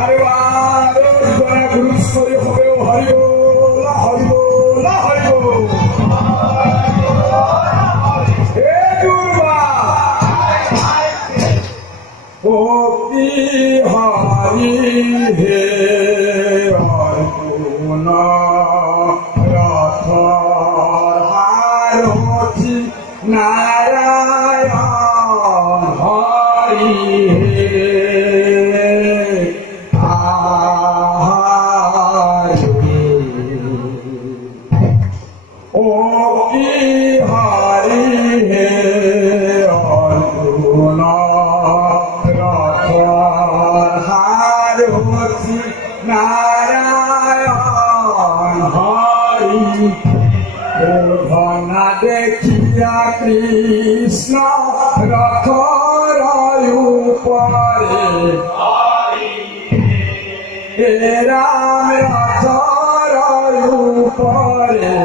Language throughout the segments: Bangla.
আরে গ্রুপ করে হবে হরি বল হরি বল হরি বল। হে দুর্গা ও কি হরি হে অর্জুন রথর আরোহী নারায়ণ হরি হে আহারি ও কি হরি হে অর্জুন রথর আরোহী নারায়ণ হরি। ঘনা দেখিয়া কৃষ্ণ রথর উপরে হে রাম রথর উপরে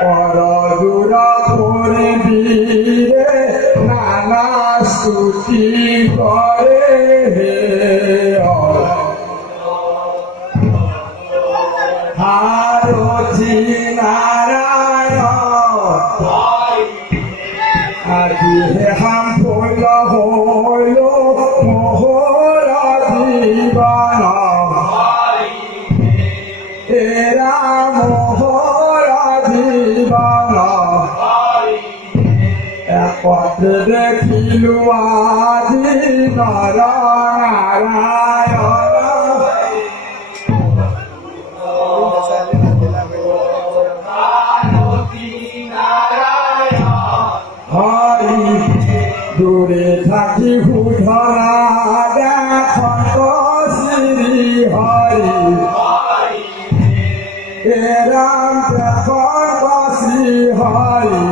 পরদূর করে বীরে নানা স্তুতি করে হে আরতি নারায়ণ আজি হে হাম হইল হইল মোহর জীবন এরা মোহর জীবন একত্রে দেখিলু আজি নর নারায়ণ হরি। দূরে থাকি হুধরা দেখত শ্রী হরি হে রাম দেখত শ্রী হরি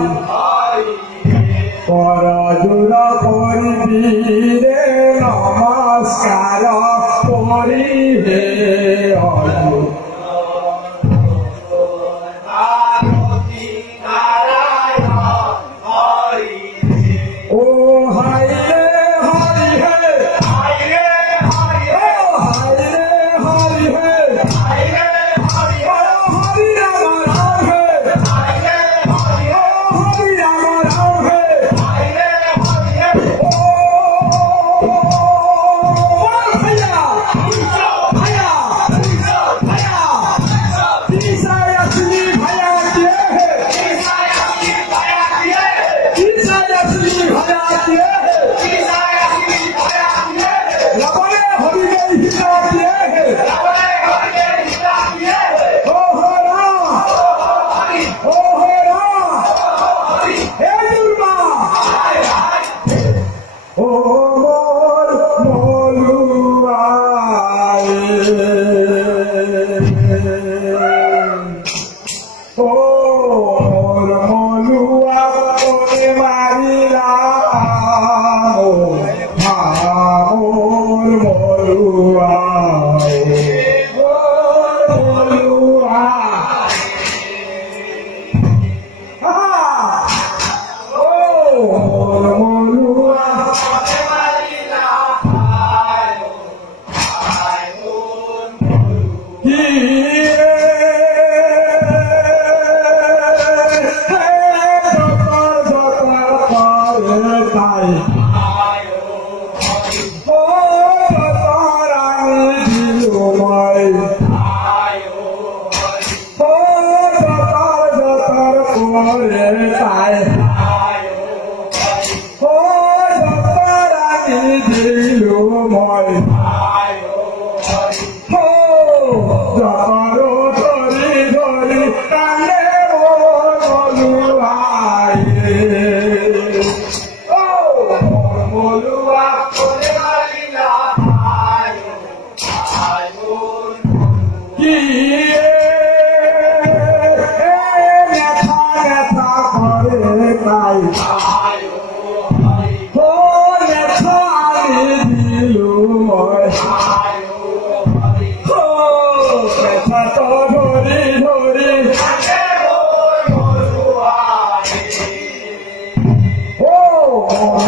পর দূর করিবীরে নমস্কার করি হে হরি। ও হাই রে হরি হে হাই রে হরি হে হাই রে হরি হে হাই রে হরি হে হরি রাম রাম হে হাই রে হরি হে হরি রাম রাম হে হাই রে হরি হে ও ভাইয়া ভাইয়া ভাইয়া তিসায়া শ্রী ভাইয়া কে হে তিসায়া শ্রী ভাইয়া কে তিসায়া শ্রী ভাইয়া কে তিসায়া শ্রী ভাইয়া কে লবনে হরি গই হিতা কে লবনে হরি গই হিতা কে ও হো রাম ও হো রাম হে দুর্গা ও মোর মলুয়ায় ও মোর মলুয়া ওরে মারিলা মোর মলুয়া মোর মলুয়া ও মোর মলুয়া কি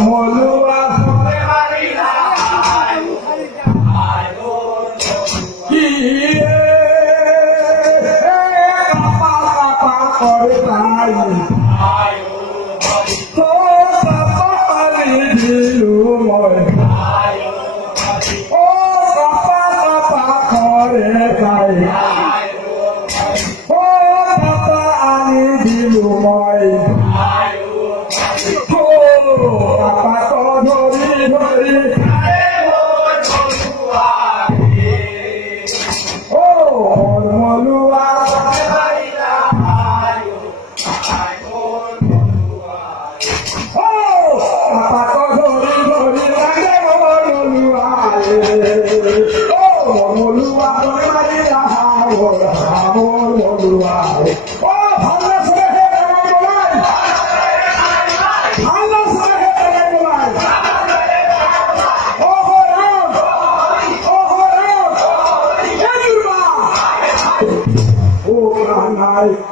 মলুয়া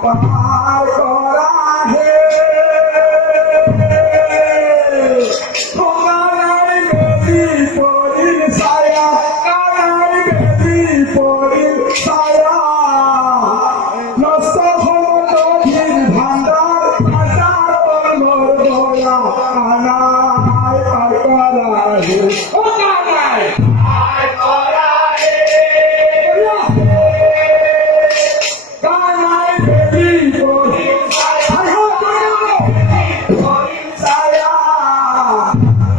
পার করা হে কানাই বেদি পরির ছায়া কানাই বেদি পরির ছায়া নষ্ট হলো দক্ষিণ ভান্ডার হাজার মোর দয়া কানাই পার করা হে ও কানাই কানাই বেদি পরির ছায়া ছায়া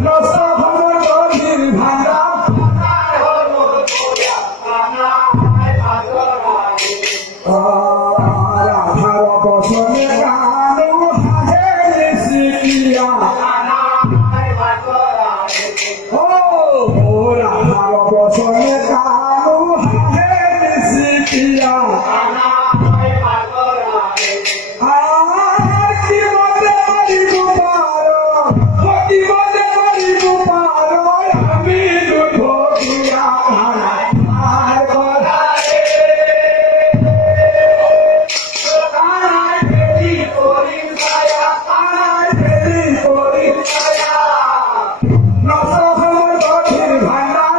নষ্ট হলো দক্ষিণ ভান্ডার রাধার বসনে কানু হাহে শিখিয়া ও রাধার বসনে কানু হাহে শিখিয়া আর কি মনে মারিব পারো কি মনে মারিব পারো আমি দুঃখ দিয়া আর করা কানাই বেদি পরির ছায়া কানাই বেদি পরির ছায়া নষ্ট হলো দক্ষিণ ভান্ডার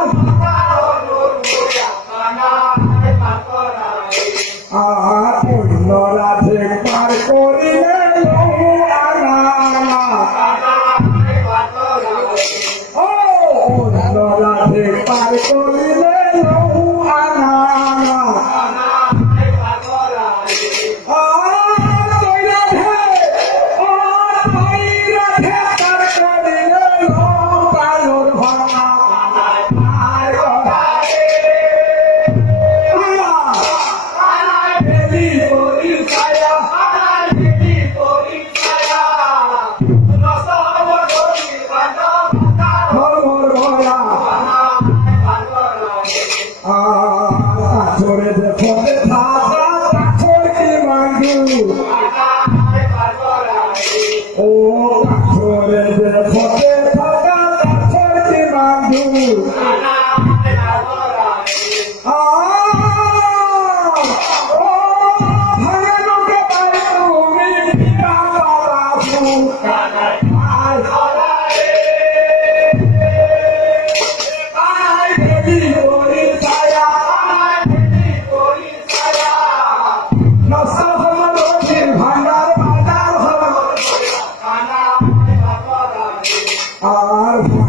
আর পূর্ণ রাধে পার করিলে লহু আনা ও পূর্ণ রাধে পার করিলে লহু আনা পাথরে দেখতে থাকা পাথর কি মাঙ্গু ও পাথরে দেখতে থাকা পাথর কি মাঙ্গু ও ভাঙানোকে পারে তুমি পিতা বাবু কানাই বেদি পরির ছায়া নষ্ট হলো দক্ষিণ ভান্ডার বাজার হলো আর